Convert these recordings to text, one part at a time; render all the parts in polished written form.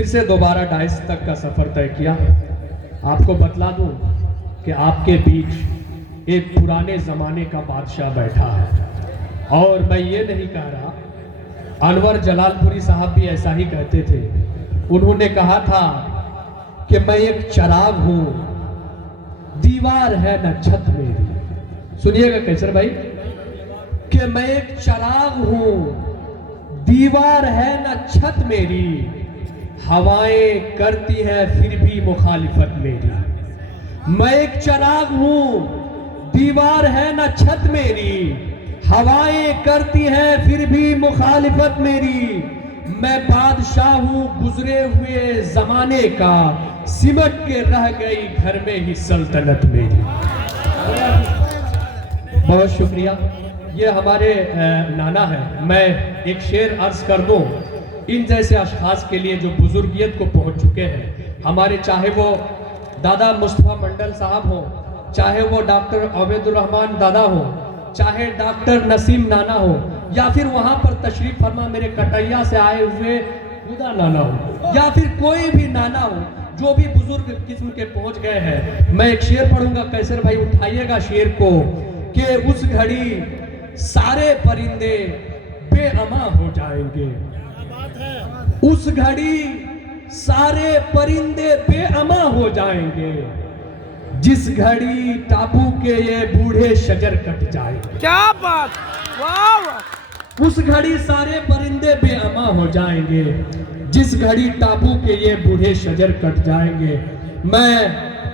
फिर से दोबारा डाइस तक का सफ़र तय किया। आपको बतला दूं कि आपके बीच एक पुराने ज़माने का बादशाह बैठा है। और मैं ये नहीं कह रहा, अनवर जलालपुरी साहब भी ऐसा ही कहते थे। उन्होंने कहा था कि मैं एक चिराग हूं, दीवार है न छत मेरी। सुनिएगा कैसर भाई, कि मैं एक चिराग हूं, दीवार है न छत मेरी, हवाएं करती हैं फिर भी मुखालिफत मेरी। मैं एक चिराग हूं, दीवार है न छत मेरी, हवाएं करती हैं फिर भी मुखालिफत मेरी। मैं बादशाह हूं गुजरे हुए जमाने का, सिमट के रह गई घर में ही सल्तनत मेरी। बहुत शुक्रिया। ये हमारे नाना है। मैं एक शेर अर्ज कर दूं इन जैसे अशखास के लिए जो बुजुर्गियत को पहुंच चुके हैं, हमारे चाहे वो दादा मुस्तफा मंडल साहब हो, चाहे वो डॉक्टर अबेदुर रहमान दादा हो, चाहे डॉक्टर नसीम नाना हो, या फिर वहां पर तशरीफ फरमा मेरे कटैया से आए हुए खुदा नाना हो, या फिर कोई भी नाना हो, जो भी बुजुर्ग किस्म के पहुंच गए हैं। मैं एक शेर पढ़ूंगा, कैसर भाई उठाइएगा शेर को, कि उस घड़ी सारे परिंदे बेअमा हो जाएंगे। उस घड़ी सारे परिंदे बेअमा हो जाएंगे, जिस घड़ी टापू के ये बूढ़े शजर कट जाएंगे। क्या बात, वाह। उस घड़ी सारे परिंदे बेअमा हो जाएंगे, जिस घड़ी टापू के ये बूढ़े शजर कट जाएंगे। मैं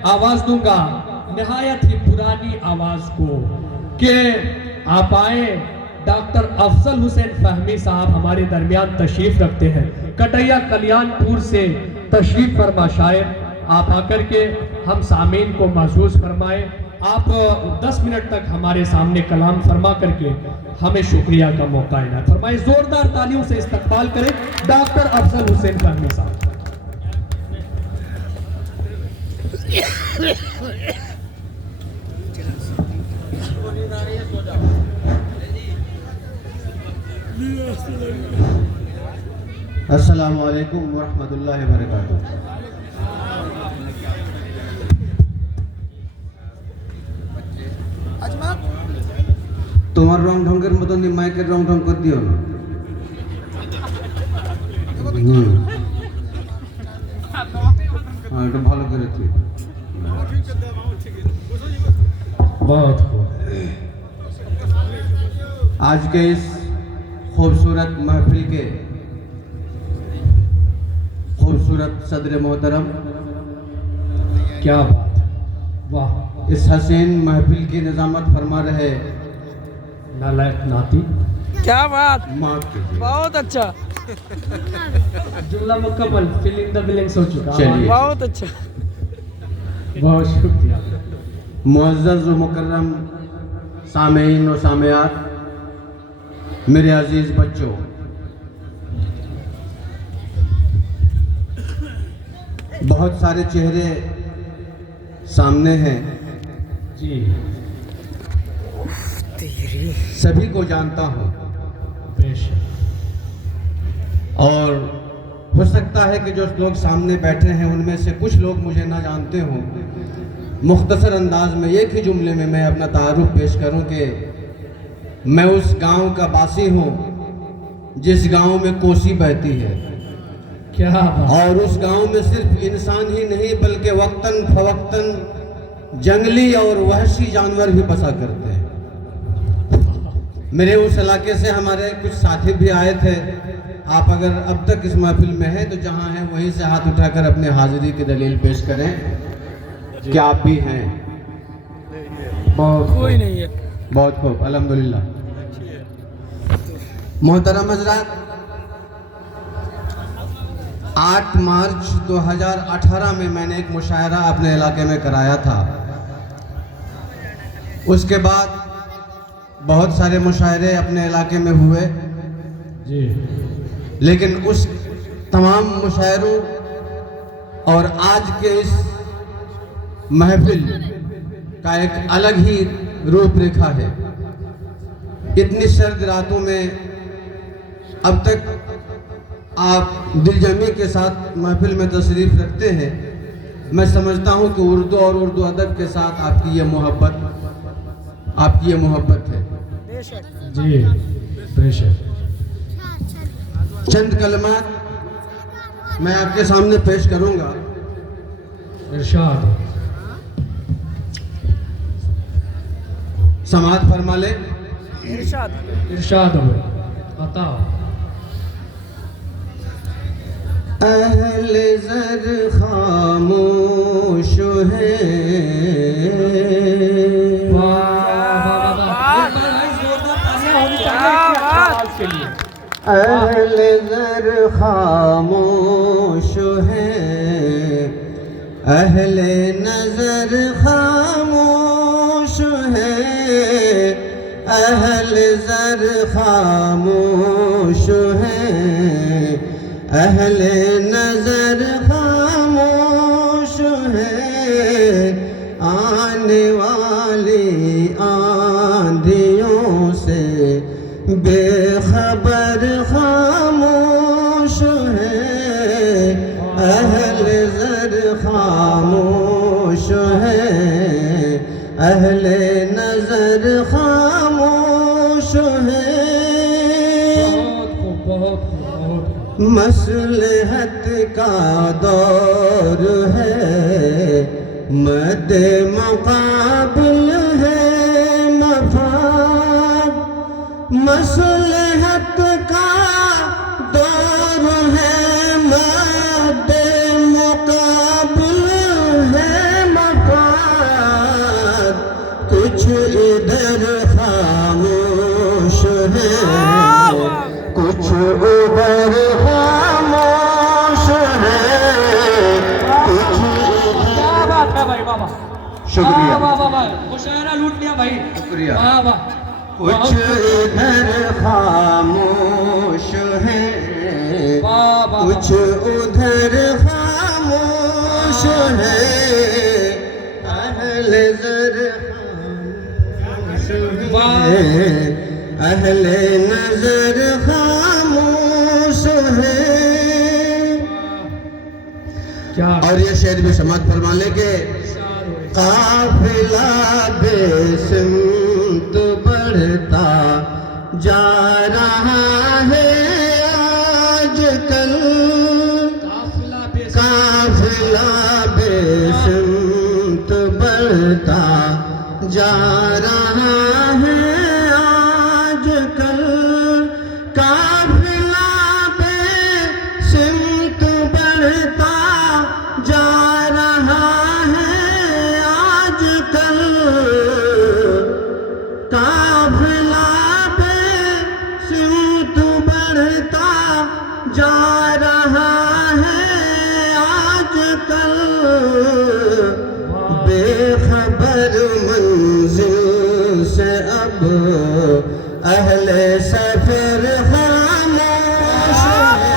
आवाज दूंगा निहायत ही पुरानी आवाज को, कि आप आए। डॉक्टर अफजल हुसैन फहमी साहब हमारे दरमियान तशरीफ रखते हैं, कटैया कल्याणपुर से तशरीफ फरमा शायर। आप आकर के हम सामीन को महसूस फरमाए। आप 10 मिनट तक हमारे सामने कलाम फरमा करके हमें शुक्रिया का मौका इनायत फरमाए। जोरदार तालियों से इस्तकबाल करें डॉक्टर अफजल हुसैन फहमी साहब। अस्सलामु अलैकुम वरहमतुल्लाहि वबरकातुहू। তোমার রং ঢঙ্গের মতনই মাইকের রং ঢং করে দিও না। এটা ভালো করে তুই बहुत आज के इस खूबसूरत महफिल के खूबसूरत सदर मोहतरम, क्या बात, वाह। इस हसीन महफिल की निजामत फरमा रहे नालायक नाती, क्या बात, माफ कीजिए, बहुत अच्छा, जुमला मुकम्मल, फिल इन द ब्लैंक्स हो चुका। चलिए। बहुत अच्छा। बहुत शुक्रिया। मुअज़्ज़ज़ व मुकर्रम सामीन व सामियात, मेरे अजीज बच्चों, बहुत सारे चेहरे सामने हैं, जी सभी को जानता हूँ, बेशक। और हो सकता है कि जो लोग सामने बैठे हैं उनमें से कुछ लोग मुझे ना जानते हों। मुख्तसर अंदाज में एक ही जुमले में मैं अपना तारुफ पेश करूं कि मैं उस गांव का बासी हूं जिस गांव में कोसी बहती है, क्या बात, और उस गांव में सिर्फ इंसान ही नहीं बल्कि वक्तन फवक्तन जंगली और वहशी जानवर भी बसा करते हैं। मेरे उस इलाके से हमारे कुछ साथी भी आए थे। आप अगर अब तक इस महफिल में हैं तो जहां हैं वहीं से हाथ उठाकर अपने हाजिरी की दलील पेश करें कि आप भी हैं। बहुत कोई नहीं है। बहुत खूब, अल्हम्दुलिल्लाह। मोहतरम हज़रात, 8 मार्च 2018 में मैंने एक मुशायरा अपने इलाके में कराया था। उसके बाद बहुत सारे मुशायरे अपने इलाके में हुए, जी, लेकिन उस तमाम मुशायरों और आज के इस महफिल का एक अलग ही रूपरेखा है। इतनी सर्द रातों में अब तक आप दिलजमी के साथ महफिल में तशरीफ़ रखते हैं। मैं समझता हूं कि उर्दू और उर्दू अदब के साथ आपकी ये मोहब्बत है। जी बेशक। चंद कलमात मैं आपके सामने पेश करूंगा। इरशाद। समाअत फरमा ले। इरशाद। इरशाद हो बताओ। अहले ज़र खामोश है। अहले ज़र खामोश है। अहले नज़र खामोश है। अहले ज़र खामोश है। अहले नज़र खामोश है। आने वाली आंधियों से बेखबर खामोश है। अहले ज़र खामोश है। अहले नज़र खामोश है। मसलहत का दौर है। मद मुक़ाबिल है मफाद। मसलहत का दौर है। मद मुक़ाबिल है मफाद। कुछ इधर खामोश है। कुछ उधर खामोश है। कुछ क्या बात है भाई बाबा। शुक्रिया। वाह वाह वाह मुशायरा लूट लिया भाई। शुक्रिया। वाह वाह। कुछ इधर खामोश है। वाह वाह। कुछ उधर खामोश है। अहले ज़र खामोश है। अहले नज़र खामोश है। क्या और ये शेर भी समाअत फरमा लेंगे। काफिला बेसिमत बढ़ता जा रहा है आजकल। काफिला बेसिमत बढ़ता जा रहा है आजकल। काफिला बेसिमत बढ़ता जा रहा है आजकल। काफिला बेसिमत बढ़ता जा रहा है आजकल। बेखबर मंजिल से अब अहले सफर खामोश है।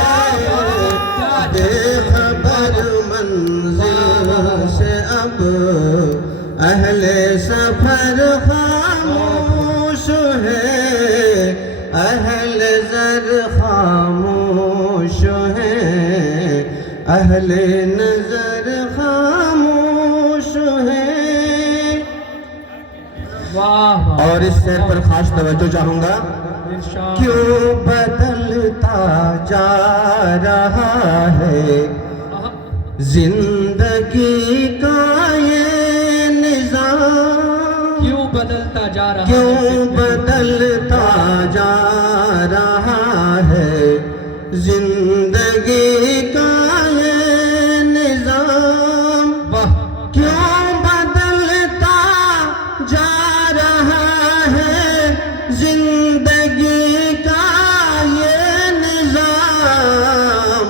बेखबर मंजिल से अब अहले सफर खामोश है। अहले ज़र खामोश है। अहले नज़र खामोश है। वाह वाह। और इस शेर पर खास तवज्जो चाहूंगा। इरशाद। क्यों बदलता जा रहा है जिंदगी का ये निज़ाम। क्यों बदलता जा रहा है। क्यों बदलता जा रहा है जिंदगी का ये निज़ाम। वाह। क्यों बदलता जा रहा है जिंदगी का ये निज़ाम।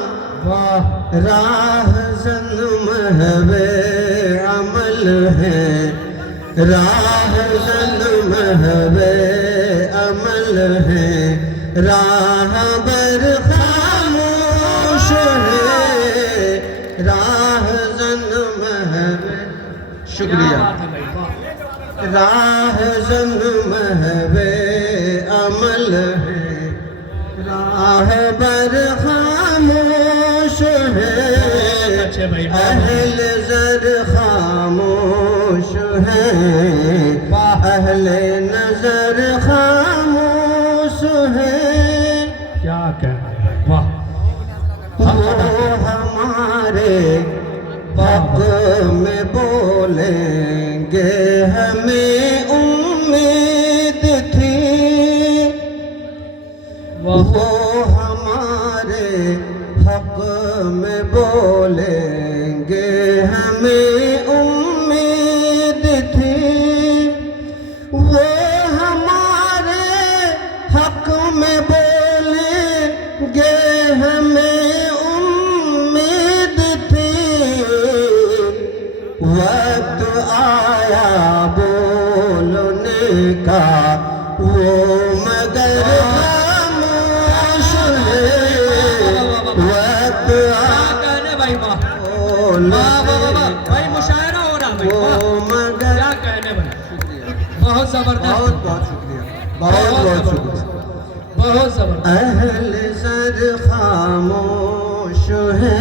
वाह। राह महवे अमल है। राह महवे अमल है। राह बर खामोश है। राह महवे। क्या शुक्रिया। बात है भाई वाह। राह महवे अमल है। राह बर खामोश खामोश है, अच्छे भाई, अहल ज़र खामोश है, अहले नजर खामोश है। क्या कहना, वाह। वो हमारे हक में बोलेंगे, हमें उम्मीद थी। वो हमारे हक में बोलेंगे, हमें उम्मीद थी। वो हमारे हक में बोलेंगे, हमें उम्मीद थी। वक्त आया बोलने का, वो मगर खामोश है। वक्त आया भाई वाह, बोलने भाई मुशायरा हो रहा भाई, वो वाह। मगर। क्या कहने भाई, बहुत जबरदस्त, बहुत बहुत शुक्रिया, बहुत बहुत शुक्रिया। बहुत जबरदस्त, अहल ज़र खामोश है,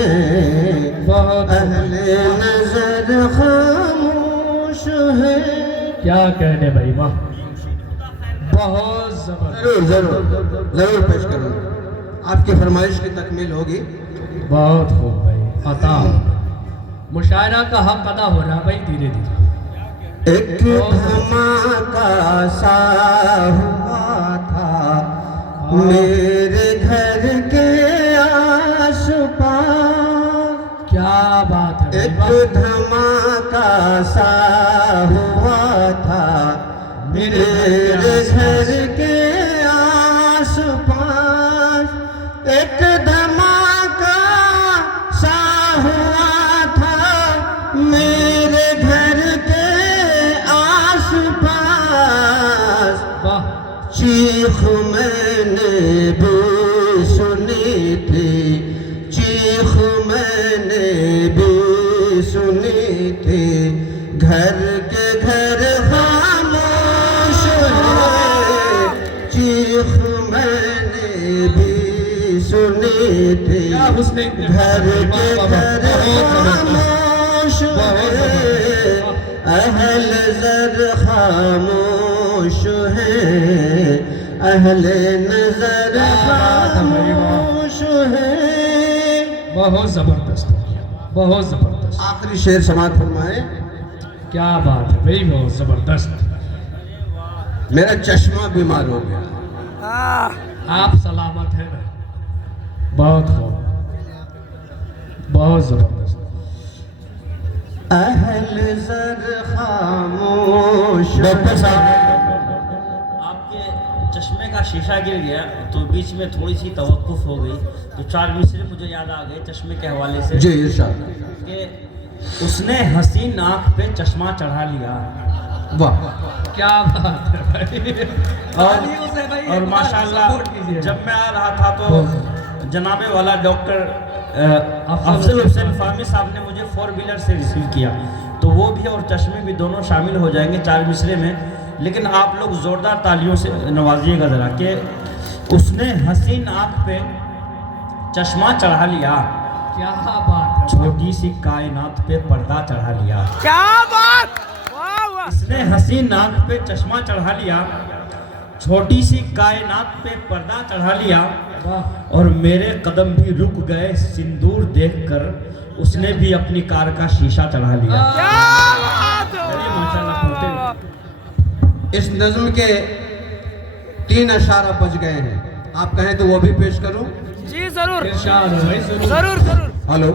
बहुत अहले नजर खामोश है। क्या कहने भाई, वाह, बहुत जबरदस्त, जरूर जरूर जरूर पेश करूँगा, आपकी फरमाइश की तकमील होगी। बहुत खूब भाई, अता मुशायरा का हक अदा हो रहा भाई धीरे धीरे। एक धमाका सा हुआ था मेरे घर के आस-पास। क्या बात है एक भाई, वाह। धमाका सा हुआ था मेरे घर के आस-पास। एक धमाका सा हुआ था मेरे घर के आस-पास। वाह, चीख मैंने भी सुनी थी, चीख मैंने भी सुनी थी। घर के घर खामोश है, चीख मैंने भी सुनी थी। क्या हुस्न इत्मीनान, घर के वाह, वाह, घर बहुत खामोश है, अहल ज़र खामोश है, अहले नजर खामोश है। बहुत जबरदस्त, बहुत जबरदस्त, आखिरी शेर समात फरमाए। क्या बात है भाई, बहुत जबरदस्त। मेरा चश्मा बीमार हो गया, आप सलामत है ना, बहुत खूब, बहुत जबरदस्त। अहल ज़र खामोश। डॉक्टर साहब, आपके चश्मे का शीशा गिर गया तो बीच में थोड़ी सी तवक्कुफ हो गई, तो 4 मिसरे मुझे याद आ गए चश्मे के हवाले से जी इरशाद। कि उसने हसीन आँख पे चश्मा चढ़ा लिया। वाह, क्या बात है भाई, और माशाल्लाह जब मैं आ रहा था तो जनाबे वाला डॉक्टर अफजल हुसैन फाहमी साहब ने मुझे 4 व्हीलर से रिसीव किया, तो वो भी और चश्मे भी दोनों शामिल हो जाएंगे 4 मिसरे में। लेकिन आप लोग ज़ोरदार तालियों से नवाजिएगा ज़रा कि उसने हसीन आँख पे चश्मा चढ़ा लिया, क्या बात है, छोटी सी कायनात पे पर्दा चढ़ा लिया। क्या बात, वाह वाह। इसने हसीन आँख पे चश्मा चढ़ा लिया, छोटी सी कायनात पे पर्दा चढ़ा लिया, वाह, और मेरे कदम भी रुक गए सिंदूर देखकर, उसने भी अपनी कार का शीशा चढ़ा लिया। क्या बात है, चलिए माशाल्लाह पढ़ते हैं। वाह, इस नज़्म के 3 अशारा बच गए हैं, आप कहें तो वो भी पेश करूं। जी जरूर इरशाद है भाई, जरूर। जरूर जरूर। हेलो।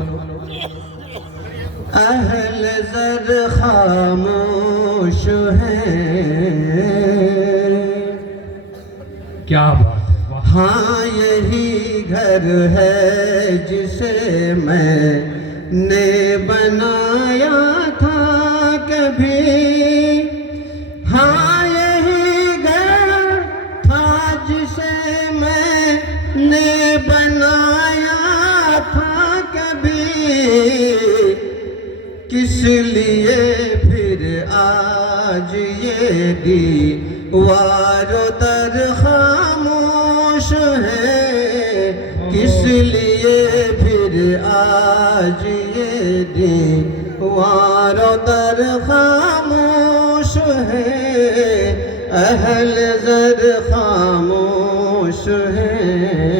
अहल ज़र खामोश है, क्या बात है, वाह, हाँ यही घर है जिसे मैंने बनाया था कभी। हाँ यही घर था जिसे मैंने बनाया था कभी। किस लिए फिर आज ये दीवारों दर खामोश है, किस लिए आज ये दीवार दर खामोश है, अहल ज़र खामोश है।